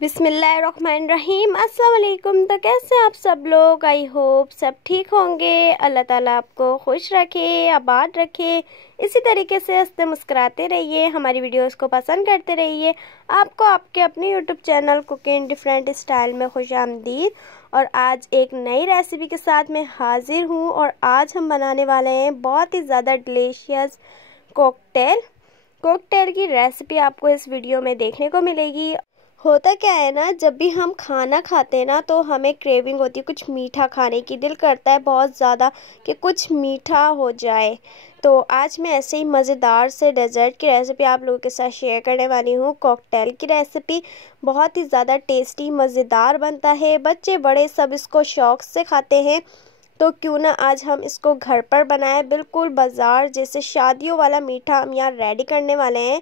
बिस्मिल्लाहिर्रहमानिर्रहीम। अस्सलाम वालेकुम। तो कैसे आप सब लोग? आई होप सब ठीक होंगे। अल्लाह ताला आपको खुश रखे, आबाद रखे। इसी तरीके से हंसते मुस्कुराते रहिए, हमारी वीडियोस को पसंद करते रहिए। आपको आपके अपने YouTube channel cooking different style में खुशामदीद। और आज एक नई रेसिपी के साथ मैं हाजिर हूँ और आज हम बनाने वाले हैं बहुत ही ज़्यादा डिलीशियस कॉकटेल की रेसिपी आपको इस वीडियो में देखने को मिलेगी। होता क्या है ना, जब भी हम खाना खाते हैं ना तो हमें क्रेविंग होती है कुछ मीठा खाने की, दिल करता है बहुत ज़्यादा कि कुछ मीठा हो जाए। तो आज मैं ऐसे ही मज़ेदार से डेज़र्ट की रेसिपी आप लोगों के साथ शेयर करने वाली हूँ। कॉकटेल की रेसिपी बहुत ही ज़्यादा टेस्टी मज़ेदार बनता है, बच्चे बड़े सब इसको शौक़ से खाते हैं। तो क्यों ना आज हम इसको घर पर बनाएं। बिल्कुल बाज़ार जैसे शादियों वाला मीठा हम यहाँ रेडी करने वाले हैं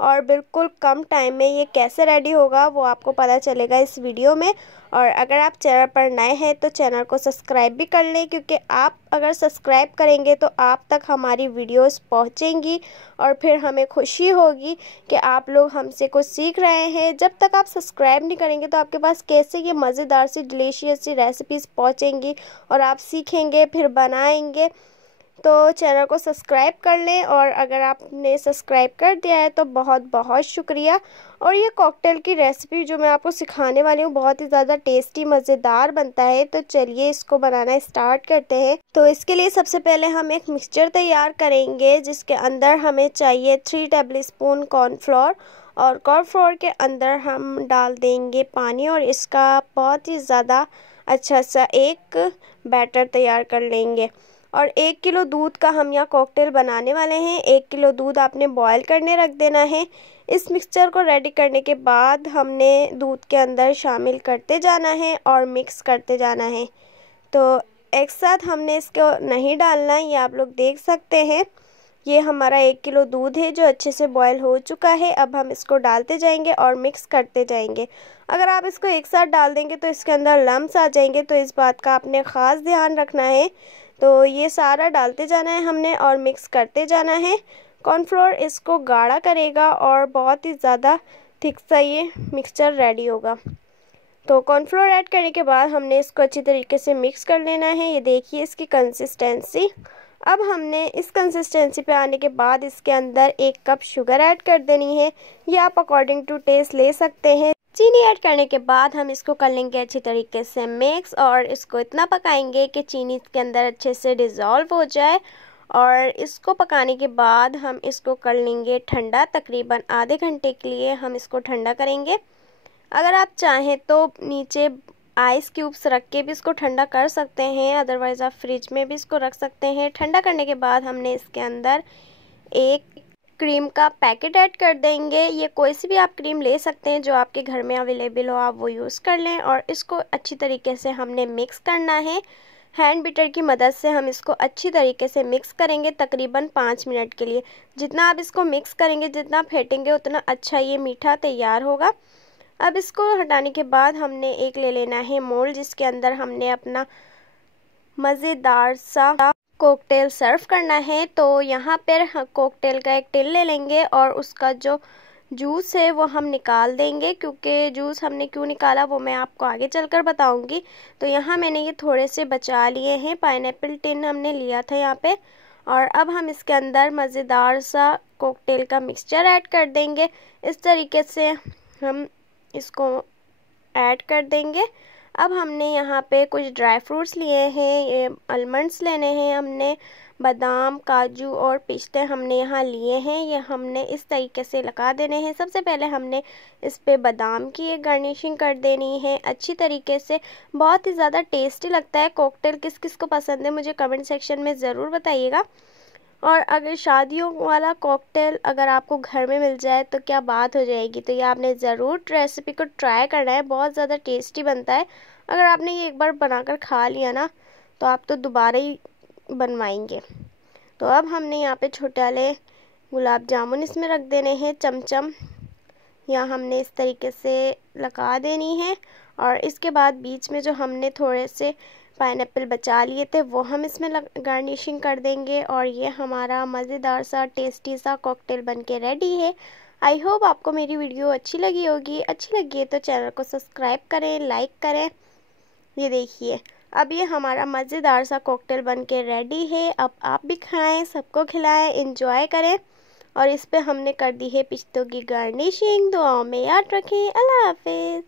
और बिल्कुल कम टाइम में ये कैसे रेडी होगा वो आपको पता चलेगा इस वीडियो में। और अगर आप चैनल पर नए हैं तो चैनल को सब्सक्राइब भी कर लें, क्योंकि आप अगर सब्सक्राइब करेंगे तो आप तक हमारी वीडियोस पहुंचेंगी और फिर हमें खुशी होगी कि आप लोग हमसे कुछ सीख रहे हैं। जब तक आप सब्सक्राइब नहीं करेंगे तो आपके पास कैसे ये मज़ेदार सी डिलीशियस सी रेसिपीज़ पहुंचेंगी और आप सीखेंगे फिर बनाएंगे। तो चैनल को सब्सक्राइब कर लें और अगर आपने सब्सक्राइब कर दिया है तो बहुत बहुत शुक्रिया। और ये कॉकटेल की रेसिपी जो मैं आपको सिखाने वाली हूँ बहुत ही ज़्यादा टेस्टी मज़ेदार बनता है। तो चलिए इसको बनाना स्टार्ट करते हैं। तो इसके लिए सबसे पहले हम एक मिक्सचर तैयार करेंगे जिसके अंदर हमें चाहिए 3 टेबलस्पून कॉर्नफ्लोर। और कॉर्नफ्लोर के अंदर हम डाल देंगे पानी और इसका बहुत ही ज़्यादा अच्छा सा एक बैटर तैयार कर लेंगे। और 1 किलो दूध का हम यहाँ कॉकटेल बनाने वाले हैं। 1 किलो दूध आपने बॉयल करने रख देना है। इस मिक्सचर को रेडी करने के बाद हमने दूध के अंदर शामिल करते जाना है और मिक्स करते जाना है। तो एक साथ हमने इसको नहीं डालना, ये आप लोग देख सकते हैं। ये हमारा 1 किलो दूध है जो अच्छे से बॉयल हो चुका है। अब हम इसको डालते जाएंगे और मिक्स करते जाएंगे। अगर आप इसको एक साथ डाल देंगे तो इसके अंदर लम्स आ जाएंगे, तो इस बात का आपने ख़ास ध्यान रखना है। तो ये सारा डालते जाना है हमने और मिक्स करते जाना है। कॉर्नफ्लोर इसको गाढ़ा करेगा और बहुत ही ज़्यादा थिक सा ये मिक्सचर रेडी होगा। तो कॉर्नफ्लोर ऐड करने के बाद हमने इसको अच्छी तरीके से मिक्स कर लेना है। ये देखिए इसकी कंसिस्टेंसी। अब हमने इस कंसिस्टेंसी पे आने के बाद इसके अंदर 1 कप शुगर ऐड कर देनी है। ये आप अकॉर्डिंग टू टेस्ट ले सकते हैं। चीनी ऐड करने के बाद हम इसको कर लेंगे अच्छी तरीके से मिक्स और इसको इतना पकाएंगे कि चीनी इसके अंदर अच्छे से डिज़ोल्व हो जाए। और इसको पकाने के बाद हम इसको कर लेंगे ठंडा। तकरीबन आधे घंटे के लिए हम इसको ठंडा करेंगे। अगर आप चाहें तो नीचे आइस क्यूब्स रख के भी इसको ठंडा कर सकते हैं, अदरवाइज़ आप फ्रिज में भी इसको रख सकते हैं। ठंडा करने के बाद हमने इसके अंदर एक क्रीम का पैकेट ऐड कर देंगे। ये कोई सी भी आप क्रीम ले सकते हैं जो आपके घर में अवेलेबल हो, आप वो यूज़ कर लें। और इसको अच्छी तरीके से हमने मिक्स करना है। हैंड बीटर की मदद से हम इसको अच्छी तरीके से मिक्स करेंगे तकरीबन 5 मिनट के लिए। जितना आप इसको मिक्स करेंगे, जितना फेंटेंगे, उतना अच्छा ये मीठा तैयार होगा। अब इसको हटाने के बाद हमने एक ले लेना है मोल्ड, जिसके अंदर हमने अपना मज़ेदार सा कॉकटेल सर्व करना है। तो यहाँ पर कॉकटेल का एक टिन ले लेंगे और उसका जो जूस है वो हम निकाल देंगे, क्योंकि जूस हमने क्यों निकाला वो मैं आपको आगे चलकर बताऊंगी। तो यहाँ मैंने ये थोड़े से बचा लिए हैं। पाइनएप्पल टिन हमने लिया था यहाँ पे। और अब हम इसके अंदर मज़ेदार सा कॉकटेल का मिक्सचर ऐड कर देंगे। इस तरीके से हम इसको ऐड कर देंगे। अब हमने यहाँ पे कुछ ड्राई फ्रूट्स लिए हैं। ये आलमंड्स लेने हैं हमने, बादाम, काजू और पिस्ते हमने यहाँ लिए हैं। ये हमने इस तरीके से लगा देने हैं। सबसे पहले हमने इस पे बादाम की एक गार्निशिंग कर देनी है अच्छी तरीके से। बहुत ही ज़्यादा टेस्टी लगता है कॉकटेल। किस किस को पसंद है मुझे कमेंट सेक्शन में ज़रूर बताइएगा। और अगर शादियों वाला कॉकटेल अगर आपको घर में मिल जाए तो क्या बात हो जाएगी। तो ये आपने ज़रूर रेसिपी को ट्राई करना है, बहुत ज़्यादा टेस्टी बनता है। अगर आपने ये एक बार बनाकर खा लिया ना तो आप तो दोबारा ही बनवाएंगे। तो अब हमने यहाँ पे छोटे वाले गुलाब जामुन इसमें रख देने हैं चमचम। यहाँ हमने इस तरीके से लगा देनी है। और इसके बाद बीच में जो हमने थोड़े से पाइनएप्पल बचा लिए थे वो हम इसमें गार्निशिंग कर देंगे। और ये हमारा मज़ेदार सा टेस्टी सा कॉकटेल बनके रेडी है। आई होप आपको मेरी वीडियो अच्छी लगी होगी। अच्छी लगी है तो चैनल को सब्सक्राइब करें, लाइक करें। ये देखिए अब ये हमारा मज़ेदार सा कॉकटेल बन के रेडी है। अब आप भी खाएं, सबको खिलाएं, इंजॉय करें। और इस पे हमने कर दी है पिस्तों की गार्निशिंग। दुआओं में याद रखें। अल्लाह हाफिज़।